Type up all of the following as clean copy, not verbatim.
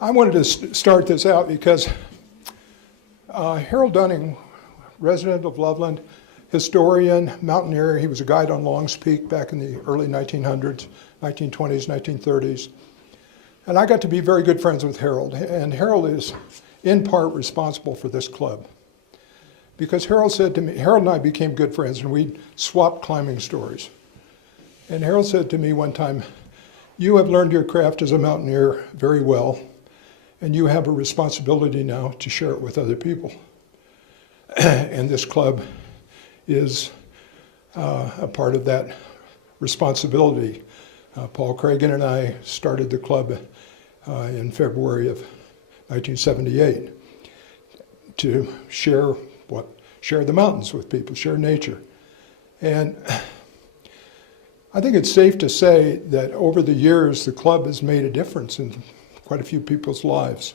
I wanted to start this out because Harold Dunning, resident of Loveland, historian, mountaineer, he was a guide on Long's Peak back in the early 1900s, 1920s, 1930s. And I got to be very good friends with Harold. And Harold is in part responsible for this club. Because Harold said to me, Harold and I became good friends and we swapped climbing stories. And Harold said to me one time, "You have learned your craft as a mountaineer very well, and you have a responsibility now to share it with other people." And this club is a part of that responsibility. Paul Cragen and I started the club in February of 1978 to share the mountains with people, share nature. And I think it's safe to say that over the years, the club has made a difference in quite a few people's lives.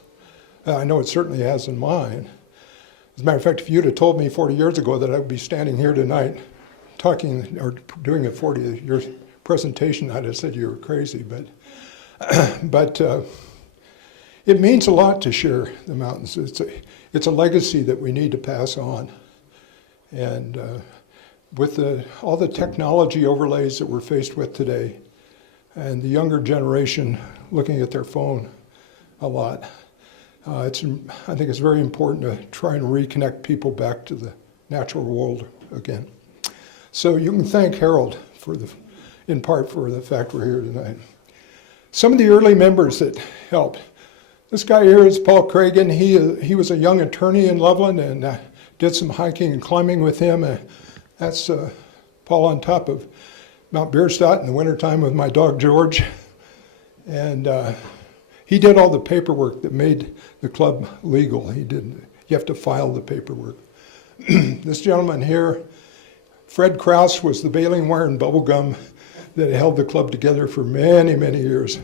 I know it certainly has in mine. As a matter of fact, if you'd have told me 40 years ago that I would be standing here tonight talking or doing a 40-year presentation, I'd have said you were crazy. But it means a lot to share the mountains. It's a legacy that we need to pass on. And with all the technology overlays that we're faced with today, and the younger generation looking at their phone a lot, I think it's very important to try and reconnect people back to the natural world again. So you can thank Harold in part for the fact we're here tonight. Some of the early members that helped. This guy here is Paul Cragen. He was a young attorney in Loveland and did some hiking and climbing with him. That's Paul on top of Mount Bierstadt in the wintertime with my dog George. And he did all the paperwork that made the club legal. You have to file the paperwork. This gentleman here, Fred Krause, was the baling wire and bubble gum that held the club together for many, many years.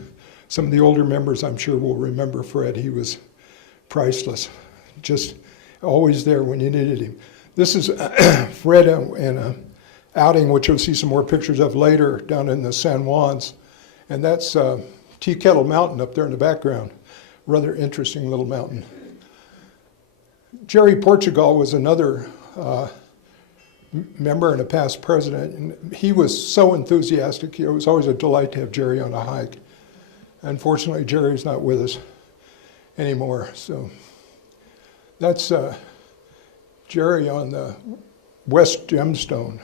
Some of the older members, I'm sure, will remember Fred. He was priceless, just always there when you needed him. This is Fred in an outing, which you'll see some more pictures of later, down in the San Juans. And that's Tea Kettle Mountain up there in the background. Rather interesting little mountain. Jerry Portugal was another member and a past president. And he was so enthusiastic. It was always a delight to have Jerry on a hike. Unfortunately, Jerry's not with us anymore. So that's Jerry on the West Gemstone,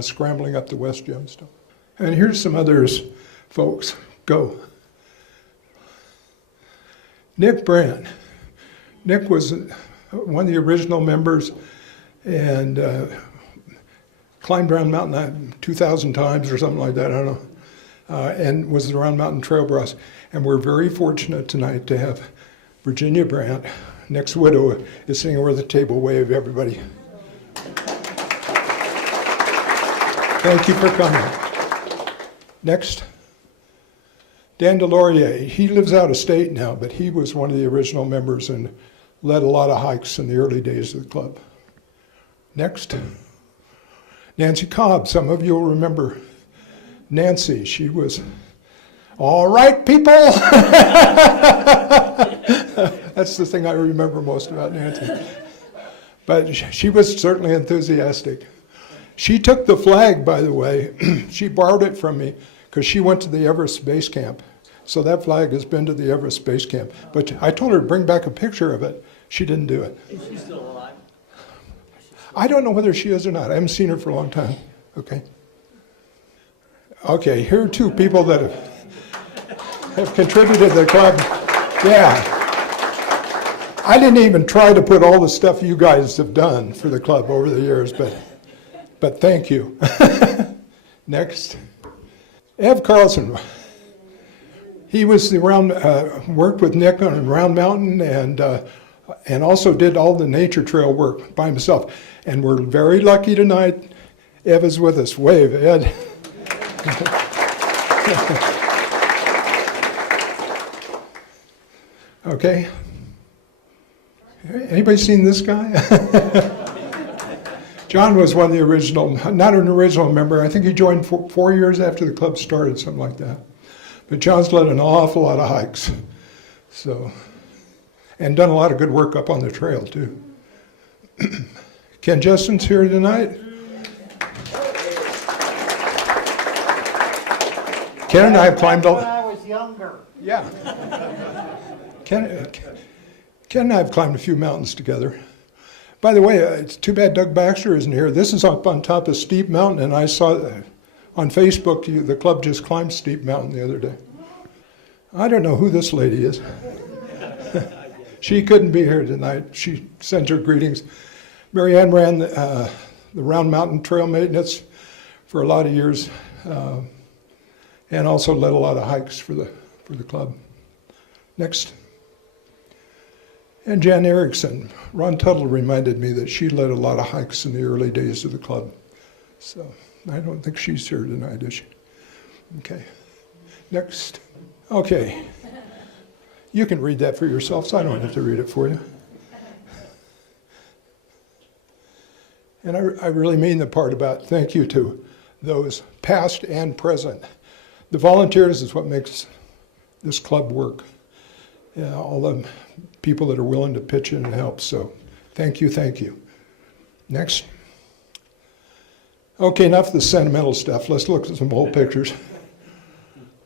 scrambling up the West Gemstone. And here's some others, folks. Go. Nick Brandt. Nick was one of the original members and climbed Round Mountain 2,000 times or something like that, I don't know, and was the Round Mountain Trail boss. And we're very fortunate tonight to have Virginia Brandt, Nick's widow, is sitting over the table. Wave, everybody. Thank you for coming. Next. Dan Delorier. He lives out of state now, but he was one of the original members and led a lot of hikes in the early days of the club. Next. Nancy Cobb. Some of you will remember Nancy. She was, "All right, people." That's the thing I remember most about Nancy. But she was certainly enthusiastic. She took the flag, by the way. She borrowed it from me because she went to the Everest Base Camp. So that flag has been to the Everest Base Camp. But I told her to bring back a picture of it. She didn't do it. Is she still alive? I don't know whether she is or not. I haven't seen her for a long time. Okay. Okay, here are two people that have contributed to the club. Yeah. I didn't even try to put all the stuff you guys have done for the club over the years, but thank you. Next. Ev Carlson. He was worked with Nick on Round Mountain and also did all the nature trail work by himself. And we're very lucky tonight. Ev is with us. Wave, Ed. Okay. Anybody seen this guy? John was one of the original, not an original member. I think he joined 4 years after the club started, something like that. But John's led an awful lot of hikes. So, and done a lot of good work up on the trail too. Ken Justin's here tonight. Ken and I have climbed when I was younger. Yeah. Ken and I have climbed a few mountains together. By the way, it's too bad Doug Baxter isn't here. This is up on top of Steep Mountain, and I saw on Facebook the club just climbed Steep Mountain the other day. I don't know who this lady is. She couldn't be here tonight. She sends her greetings. Mary Ann ran the Round Mountain Trail maintenance for a lot of years, and also led a lot of hikes for the club. Next. And Jan Erickson. Ron Tuttle reminded me that she led a lot of hikes in the early days of the club. So I don't think she's here tonight, is she? Okay. Next. Okay. You can read that for yourself, so I don't have to read it for you. And I really mean the part about thank you to those past and present. The volunteers is what makes this club work. All the people that are willing to pitch in and help. So thank you, thank you. Next. Okay, enough of the sentimental stuff. Let's look at some old pictures.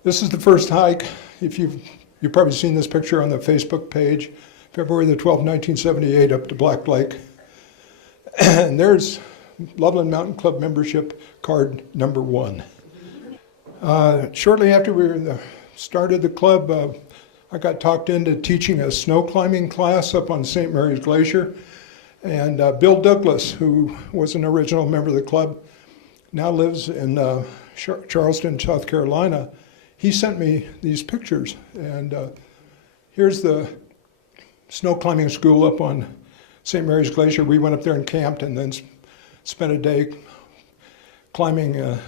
This is the first hike. You've probably seen this picture on the Facebook page. February the 12th, 1978, up to Black Lake. And there's Loveland Montain Club membership card number 1. Shortly after we started the club, I got talked into teaching a snow climbing class up on St. Mary's Glacier. And Bill Douglas, who was an original member of the club, now lives in Charleston, South Carolina. He sent me these pictures. And here's the snow climbing school up on St. Mary's Glacier. We went up there and camped and then spent a day climbing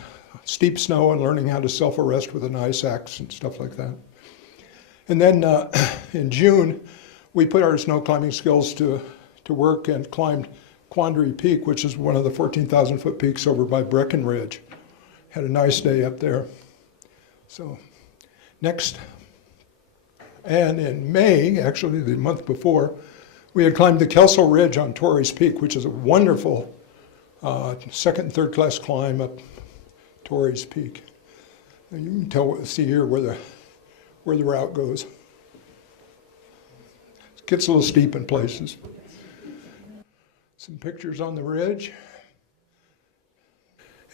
steep snow and learning how to self-arrest with an ice axe and stuff like that. And then in June, we put our snow climbing skills to work and climbed Quandary Peak, which is one of the 14,000 foot peaks over by Breckenridge. Had a nice day up there. So next. And in May, actually the month before, we had climbed the Kelso Ridge on Torrey's Peak, which is a wonderful second and third class climb up Torrey's Peak. And you can see here where the route goes. It gets a little steep in places. Some pictures on the ridge.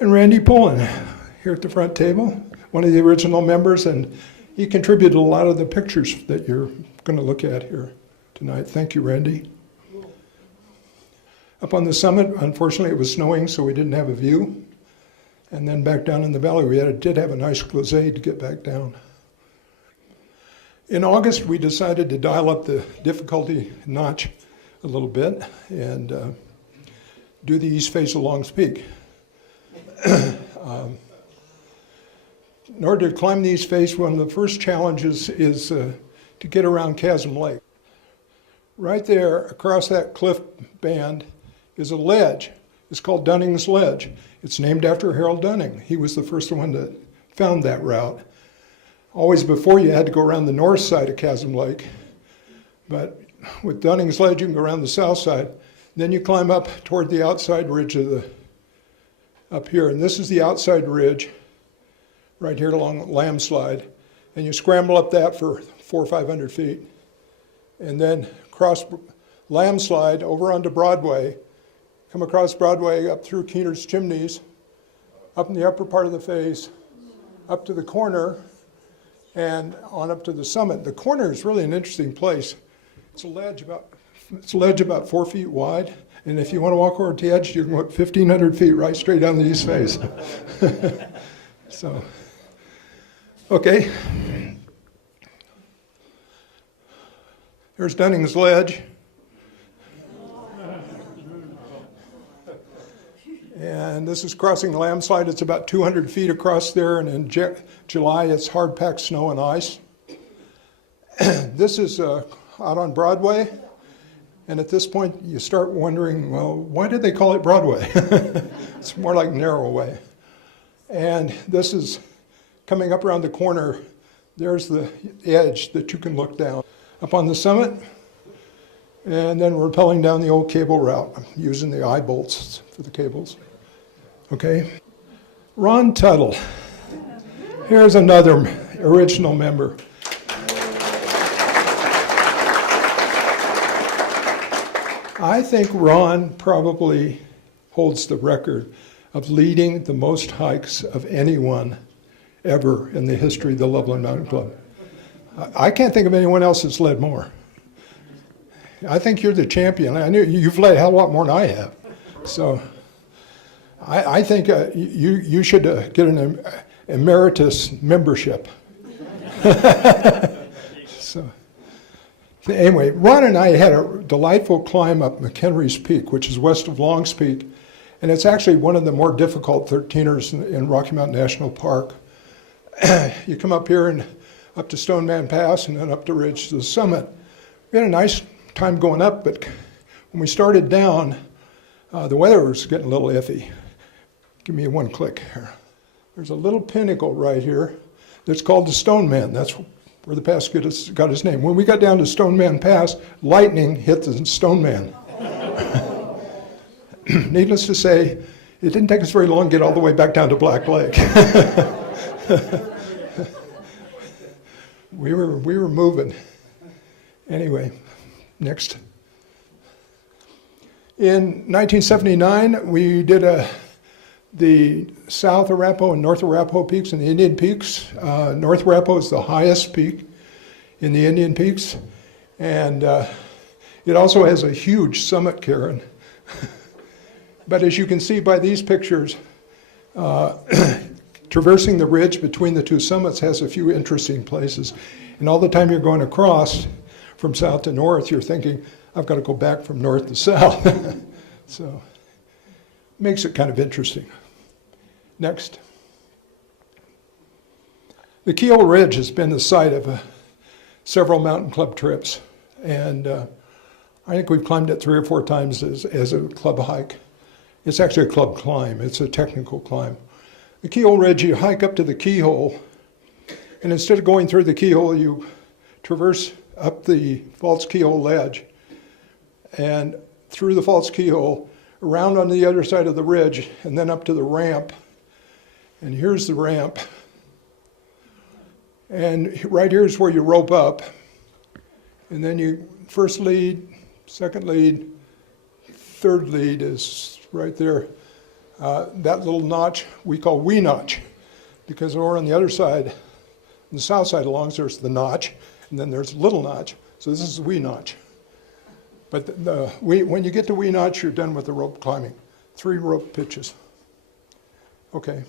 And Randy Pullen here at the front table, one of the original members, and he contributed a lot of the pictures that you're going to look at here tonight. Thank you, Randy. Up on the summit, unfortunately, it was snowing, so we didn't have a view. And then back down in the valley, we did have a nice glissade to get back down. In August, we decided to dial up the difficulty notch a little bit and do the east face of Longs Peak. In order to climb the east face, one of the first challenges is to get around Chasm Lake. Right there, across that cliff band, is a ledge. It's called Dunning's Ledge. It's named after Harold Dunning. He was the first one that found that route. Always before, you had to go around the north side of Chasm Lake. But with Dunning's Ledge, you can go around the south side. Then you climb up toward the outside ridge up here. And this is the outside ridge, right here along Landslide. And you scramble up that for 400 or 500 feet. And then cross Landslide over onto Broadway, come across Broadway up through Keener's Chimneys, up in the upper part of the face, up to the corner, and on up to the summit. The corner is really an interesting place. It's a ledge about 4 feet wide, and if you want to walk over the edge, you can walk 1,500 feet right straight down the east face. So, okay. There's Dunning's Ledge. And this is crossing the Landslide. It's about 200 feet across there, and in July it's hard-packed snow and ice. This is out on Broadway, and at this point you start wondering, well, why did they call it Broadway? It's more like Narrowway. And this is coming up around the corner. There's the edge that you can look down. up on the summit, and then rappelling down the old cable route. I'm using the eye bolts for the cables. Okay. Ron Tuttle. Here's another original member. I think Ron probably holds the record of leading the most hikes of anyone ever in the history of the Loveland Mountain Club. I can't think of anyone else that's led more. I think you're the champion. I knew you've led a hell of a lot more than I have. So I think you should get an emeritus membership. So anyway, Ron and I had a delightful climb up McHenry's Peak, which is west of Long's Peak. And it's actually one of the more difficult 13ers in Rocky Mountain National Park. You come up here and up to Stoneman Pass and then up the ridge to the summit. We had a nice time going up, but when we started down, the weather was getting a little iffy. Give me one click here. There's a little pinnacle right here that's called the Stoneman. That's where the pass got its name. When we got down to Stoneman Pass, lightning hit the Stoneman. Needless to say, it didn't take us very long to get all the way back down to Black Lake. We were moving. Anyway, next. In 1979, we did the South Arapahoe and North Arapahoe peaks and the Indian peaks. North Arapahoe is the highest peak in the Indian peaks. And it also has a huge summit cairn. But as you can see by these pictures, traversing the ridge between the two summits has a few interesting places. And all the time you're going across from south to north, you're thinking, I've got to go back from north to south. So it makes it kind of interesting. Next. The Keel Ridge has been the site of several mountain club trips. And I think we've climbed it 3 or 4 times as a club hike. It's actually a club climb. It's a technical climb. The Keel Ridge, you hike up to the keyhole, and instead of going through the keyhole, you traverse up the false keyhole ledge and through the false keyhole, around on the other side of the ridge, and then up to the ramp. And here's the ramp. And right here is where you rope up. And then you first lead, second lead, third lead is right there. That little notch we call wee notch, because over on the other side, on the south side of Longs, there's the notch, and then there's a little notch. So this is the wee notch. But when you get to wee notch, you're done with the rope climbing. 3 rope pitches. Okay.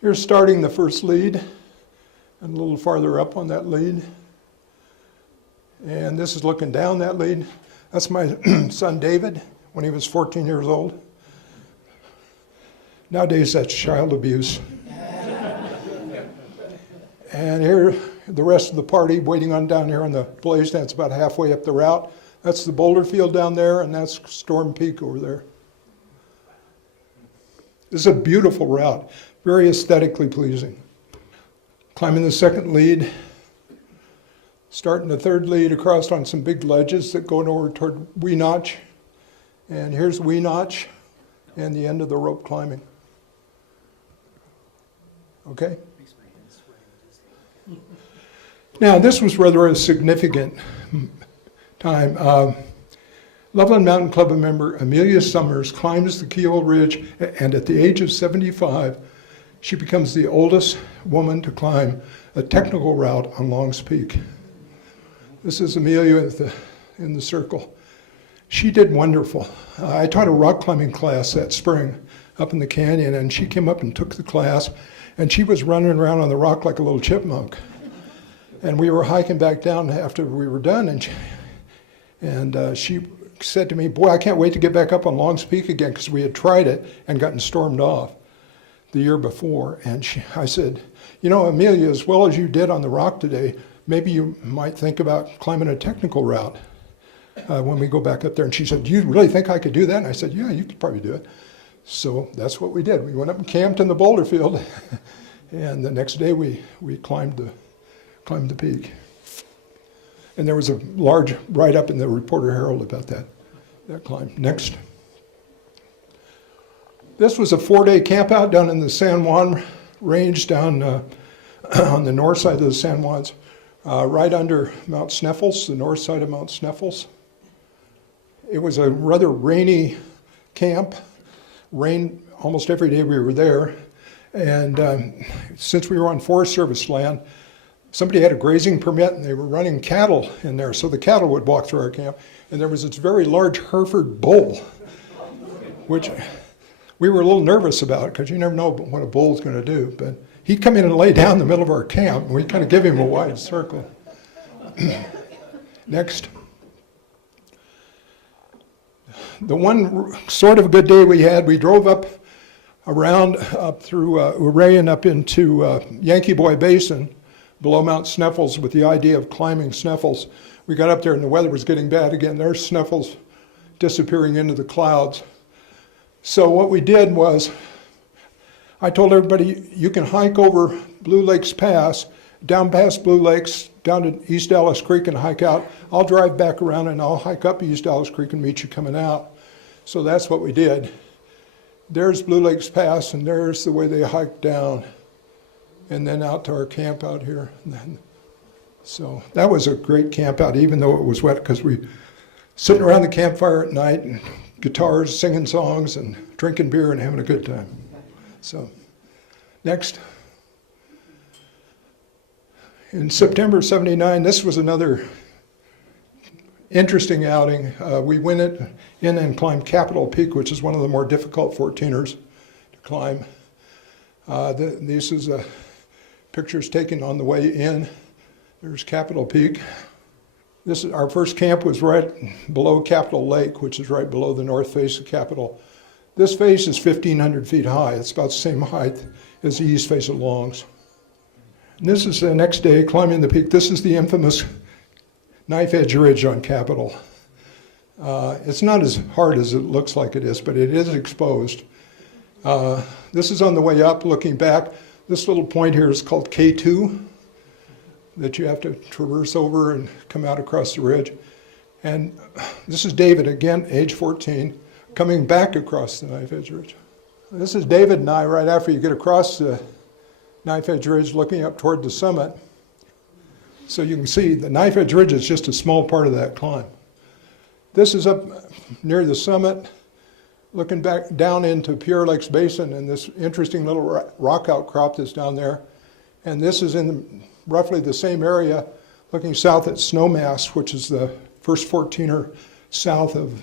Here's starting the first lead, and a little farther up on that lead. And this is looking down that lead. That's my son David when he was 14 years old. Nowadays that's child abuse. And here, the rest of the party waiting on down here on the blaze dance about halfway up the route. That's the boulder field down there, and that's Storm Peak over there. This is a beautiful route, very aesthetically pleasing. Climbing the second lead, starting the third lead across on some big ledges that go over toward Wee Notch. And here's Wee Notch and the end of the rope climbing. Okay? Now, this was rather a significant time. Loveland Mountain Club member Amelia Summers climbs the Keel Ridge, and at the age of 75, she becomes the oldest woman to climb a technical route on Longs Peak. This is Amelia in the circle. She did wonderful. I taught a rock climbing class that spring up in the canyon, and she came up and took the class, and she was running around on the rock like a little chipmunk. And we were hiking back down after we were done, and she said to me, boy, I can't wait to get back up on Longs Peak again, because we had tried it and gotten stormed off the year before. And I said, you know, Amelia, as well as you did on the rock today, maybe you might think about climbing a technical route when we go back up there. And she said, do you really think I could do that? And I said, yeah, you could probably do it. So that's what we did. We went up and camped in the boulder field, and the next day we climbed the climbed the peak. And there was a large write-up in the Reporter Herald about that climb. Next. This was a 4-day campout down in the San Juan Range down on the north side of the San Juans, right under Mount Sneffels, the north side of Mount Sneffels. It was a rather rainy camp. Rained almost every day we were there. And since we were on Forest Service land, somebody had a grazing permit and they were running cattle in there, so the cattle would walk through our camp. And there was this very large Hereford bull, which we were a little nervous about because you never know what a bull's going to do. But he'd come in and lay down in the middle of our camp, and we kind of give him a wide circle. Next. The one sort of good day we had, we drove up through Ouray and up into Yankee Boy Basin below Mount Sneffels with the idea of climbing Sneffels. We got up there and the weather was getting bad again. There's Sneffels disappearing into the clouds. So what we did was, I told everybody, you can hike over Blue Lakes Pass, down past Blue Lakes, down to East Dallas Creek and hike out. I'll drive back around and I'll hike up East Dallas Creek and meet you coming out. So that's what we did. There's Blue Lakes Pass, and there's the way they hiked down, and then out to our camp out here. So that was a great camp out, even though it was wet, because we sitting around the campfire at night, and guitars, singing songs, and drinking beer and having a good time. So, next. In September '79, this was another interesting outing. We went in and climbed Capitol Peak, which is one of the more difficult 14ers to climb. This is pictures taken on the way in. There's Capitol Peak. Our first camp was right below Capitol Lake, which is right below the north face of Capitol. This face is 1,500 feet high. It's about the same height as the east face of Longs. And this is the next day climbing the peak. This is the infamous Knife Edge Ridge on Capitol. It's not as hard as it looks like it is, but it is exposed. This is on the way up, looking back. This little point here is called K2, that you have to traverse over and come out across the ridge. And this is David, again, age 14, coming back across the Knife Edge Ridge. This is David and I right after you get across the Knife Edge Ridge, looking up toward the summit. So you can see the Knife Edge Ridge is just a small part of that climb. This is up near the summit, looking back down into Pierre Lakes Basin and this interesting little rock outcrop that's down there. And this is in roughly the same area, looking south at Snowmass, which is the first 14er south of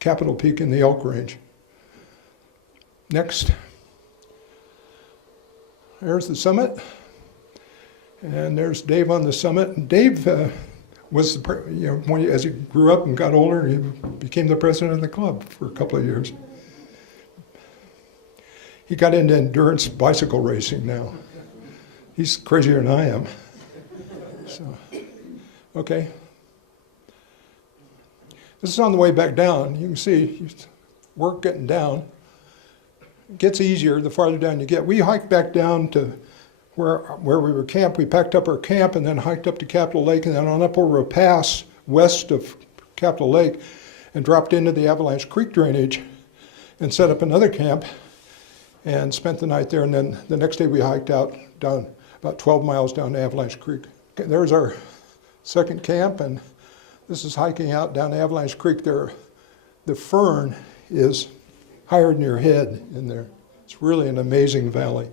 Capitol Peak in the Elk Range. Next. There's the summit. And there's Dave on the summit. And Dave was, as he grew up and got older, he became the president of the club for a couple of years. He got into endurance bicycle racing now. He's crazier than I am. So, okay. This is on the way back down. You can see work getting down. It gets easier the farther down you get. We hiked back down to where we were camped. We packed up our camp and then hiked up to Capitol Lake and then on up over a pass west of Capitol Lake and dropped into the Avalanche Creek drainage and set up another camp and spent the night there. And then the next day we hiked out down about 12 miles down to Avalanche Creek. Okay, there's our second camp, and this is hiking out down Avalanche Creek. There, the fern is higher than your head in there. It's really an amazing valley.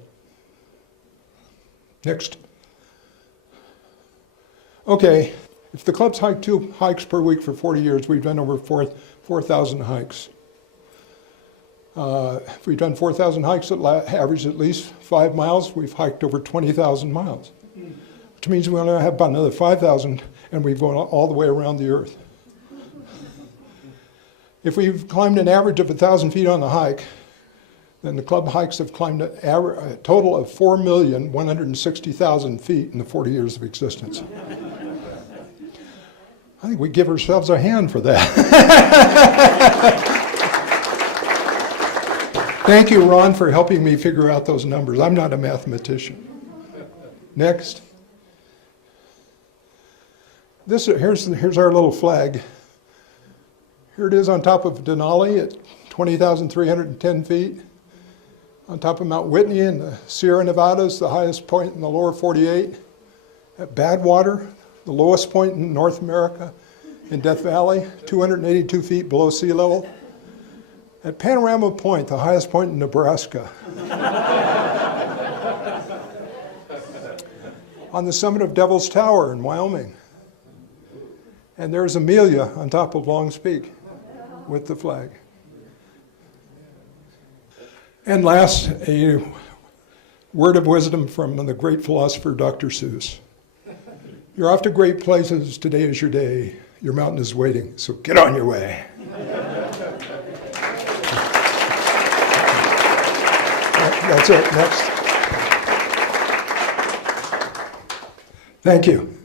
Next. Okay, if the club's hiked 2 hikes per week for 40 years, we've done over 4,000 hikes. If we've done 4,000 hikes that average at least 5 miles, we've hiked over 20,000 miles, which means we only have about another 5,000, and we've gone all the way around the earth. If we've climbed an average of 1,000 feet on the hike, then the club hikes have climbed a total of 4,160,000 feet in the 40 years of existence. I think we give ourselves a hand for that. Thank you, Ron, for helping me figure out those numbers. I'm not a mathematician. Next. Here's our little flag. Here it is on top of Denali at 20,310 feet. On top of Mount Whitney in the Sierra Nevadas, the highest point in the lower 48. At Badwater, the lowest point in North America, in Death Valley, 282 feet below sea level. At Panorama Point, the highest point in Nebraska. On the summit of Devil's Tower in Wyoming. And there's Amelia on top of Long's Peak with the flag. And last, a word of wisdom from the great philosopher Dr. Seuss. You're off to great places, today is your day. Your mountain is waiting, so get on your way. That's it, next. Thank you.